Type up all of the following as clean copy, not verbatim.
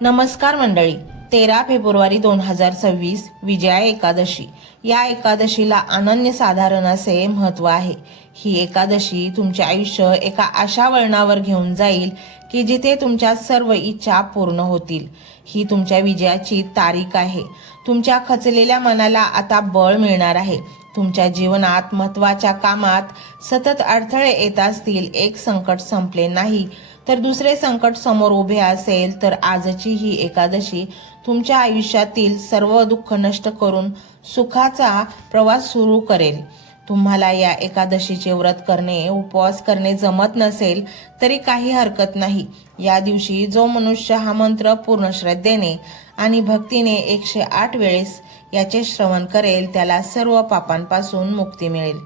नमस्कार मंडळी. 13 फेब्रुवारी 2026 विजया एकादशी. या एकादशीला अनन्यसाधारण असे महत्व आहे. ही एकादशी तुमचे आयुष्य एका अशा वळणावर घेऊन जाईल की जिथे तुमच्या सर्व इच्छा पूर्ण होतील. ही तुमच्या विजयाची तारीख आहे. तुमच्या खचलेल्या मनाला आता बळ मिळणार आहे. तुमच्या जीवनात महत्वाच्या कामात सतत अडथळे येत असतील, एक संकट संपले नाही तर दुसरे संकट समोर उभे असेल, तर आजची ही एकादशी तुमच्या आयुष्यातील सर्व दुःख नष्ट करून सुखाचा प्रवास सुरू करेल. तुम्हाला या एकादशीचे व्रत करणे, उपवास करणे जमत नसेल तरी काही हरकत नाही. या दिवशी जो मनुष्य हा मंत्र पूर्ण श्रद्धेने आणि भक्तीने 108 वेळेस याचे श्रवण करेल त्याला सर्व पापांपासून मुक्ती मिळेल.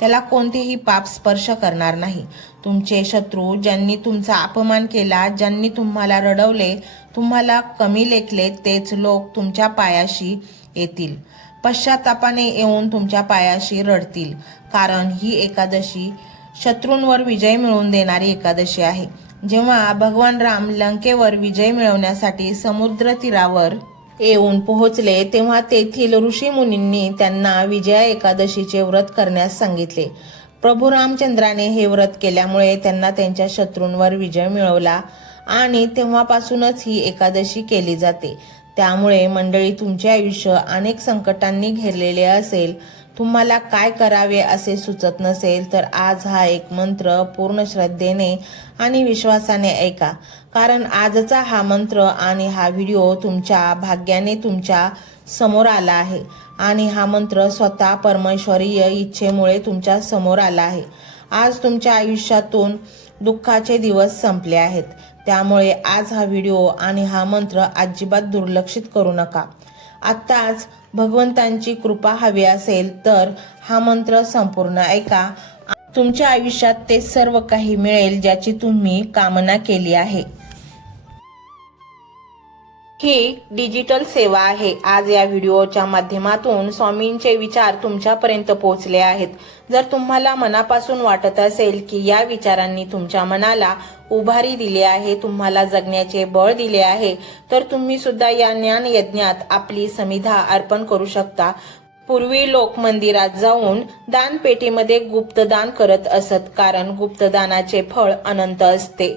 त्याला कोणतेही पाप स्पर्श करणार नाही. तुमचे शत्रू, ज्यांनी तुमचा अपमान केला, ज्यांनी तुम्हाला रडवले, तुम्हाला कमी लेखले, तेच लोक तुमच्या पायाशी येतील. पश्चातापाने येऊन तुमच्या पायाशी रडतील. कारण ही एकादशी शत्रूंवर विजय मिळवून देणारी एकादशी आहे. जेव्हा भगवान राम लंकेवर विजय मिळवण्यासाठी समुद्र तीरावर येऊन पोहोचले तेव्हा तेथील ऋषी मुनींनी त्यांना विजया एकादशीचे व्रत करण्यास सांगितले. प्रभू रामचंद्राने हे व्रत केल्यामुळे त्यांना त्यांच्या शत्रूंवर विजय मिळवला आणि तेव्हापासूनच ही एकादशी केली जाते. त्यामुळे मंडळी, तुमचे आयुष्य अनेक संकटांनी घेरलेले असेल, तुम्हाला काय करावे असे सुचत नसेल, तर आज हा एक मंत्र पूर्ण श्रद्धेने आणि विश्वासाने ऐका. कारण आजचा हा मंत्र आणि हा व्हिडिओ तुमच्या भाग्याने तुमच्या समोर आला आहे आणि हा मंत्र स्वतः परमेश्वरीय इच्छेमुळे तुमच्या समोर आला आहे. आज तुमच्या आयुष्यातून दुःखाचे दिवस संपले आहेत. त्यामुळे आज हा व्हिडिओ आणि हा मंत्र अजिबात दुर्लक्षित करू नका. आत्ताच भगवंतांची कृपा हवी असेल तर हा मंत्र संपूर्ण ऐका. तुमच्या आयुष्यात ते सर्व काही मिळेल ज्याची तुम्ही कामना केली आहे. ही डिजिटल सेवा आहे. आज या व्हिडिओच्या माध्यमातून स्वामींचे विचार तुमच्यापर्यंत पोहोचले आहेत. जर तुम्हाला मनापासून वाटत असेल की या विचारांनी तुमच्या मनाला उभारी दिली आहे, तुम्हाला जगण्याचे बळ दिले आहे, तर तुम्ही सुद्धा या ज्ञान यज्ञात आपली समिधा अर्पण करू शकता. पूर्वी लोक मंदिरात जाऊन दानपेटीमध्ये गुप्तदान करत असत, कारण गुप्तदानाचे फळ अनंत असते.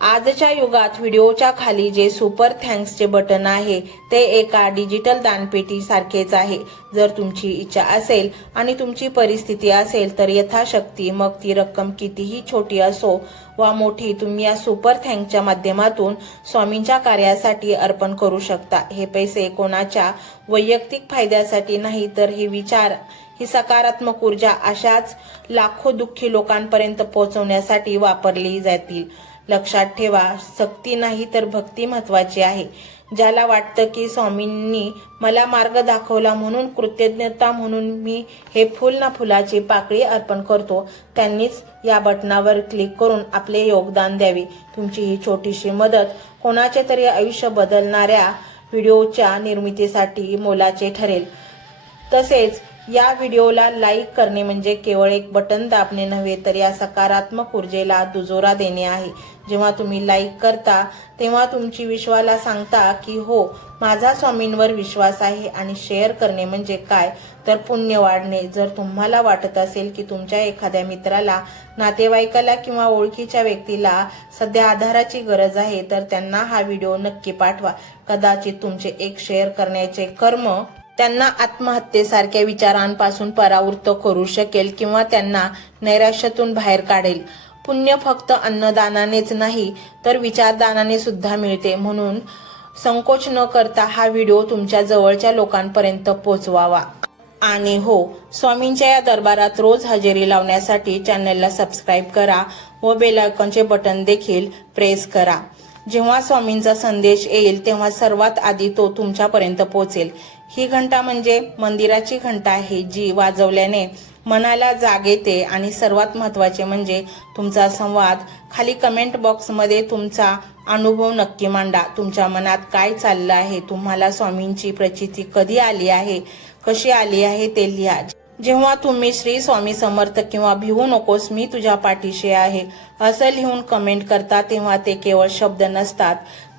आजच्या युगात व्हिडिओच्या खाली जे सुपर थँक्सचे बटन आहे ते एका डिजिटल दानपेटी सारखेच आहे. जर तुमची इच्छा असेल आणि तुमची परिस्थिती असेल तर यथाशक्ती, मग ती रक्कम कितीही छोटी असो वा मोठी, तुम्ही या सुपर थँक्सच्या माध्यमातून स्वामींच्या कार्यासाठी अर्पण करू शकता. हे पैसे कोणाच्या वैयक्तिक फायद्यासाठी नाही, तर हे विचार, ही सकारात्मक ऊर्जा अशाच लाखो दुःखी लोकांपर्यंत पोहोचवण्यासाठी वापरली जातील. लक्षात ठेवा, सक्ती नाही तर भक्ती महत्वाची आहे. ज्याला वाटतं की स्वामींनी मला मार्ग दाखवला म्हणून कृतज्ञता म्हणून मी हे फुल ना फुलाची पाकळी अर्पण करतो, त्यांनीच या बटनावर क्लिक करून आपले योगदान द्यावे. तुमची ही छोटीशी मदत कोणाचे तरी आयुष्य बदलणाऱ्या व्हिडिओच्या निर्मितीसाठी मोलाचे ठरेल. तसेच या व्हिडिओला लाईक करणे म्हणजे केवळ एक बटन दाबणे नव्हे, तर या सकारात्मक ऊर्जेला दुजोरा देणे आहे. जेव्हा तुम्ही लाईक करता तेव्हा तुमची विश्वाला सांगता की हो, माझा स्वामींवर विश्वास आहे. आणि शेअर करणे म्हणजे काय, तर पुण्य वाढणे. जर तुम्हाला वाटत असेल की तुमच्या एखाद्या मित्राला, नातेवाईकाला किंवा ओळखीच्या व्यक्तीला सध्या आधाराची गरज आहे, तर त्यांना हा व्हिडिओ नक्की पाठवा. कदाचित तुमचे एक शेअर करण्याचे कर्म त्यांना आत्महत्येसारख्या विचारांपासून परावृत्त करू शकेल किंवा त्यांना नैराश्यातून बाहेर काढेल. पुण्य फक्त अन्नदानानेच नाही तर विचारदानाने सुद्धा मिळते. म्हणून संकोच न करता हा व्हिडिओ तुमच्या जवळच्या लोकांपर्यंत पोहोचवावा. आणि हो, स्वामींच्या या दरबारात रोज हजेरी लावण्यासाठी चॅनलला सबस्क्राईब करा व बेल आयकॉनचे बटन देखील प्रेस करा. जेव्हा स्वामींचा संदेश येईल तेव्हा सर्वात आधी तो तुमच्यापर्यंत पोहोचेल. ही घंटा म्हणजे मंदिराची घंटा आहे, जी वाजवल्याने मनाला जाग येते. आणि सर्वात महत्त्वाचे म्हणजे तुमचा संवाद. खाली कमेंट बॉक्समध्ये तुमचा अनुभव नक्की मांडा. तुमच्या मनात काय चाललं आहे, तुम्हाला स्वामींची प्रचिती कधी आली आहे, कशी आली आहे ते लिहा. जेव्हा तुम्ही श्री स्वामी समर्थ किंवा भिवू नकोस मी तुझ्या पाठीशी आहे असं लिहून कमेंट करता तेव्हा ते केवळ शब्द नसतात,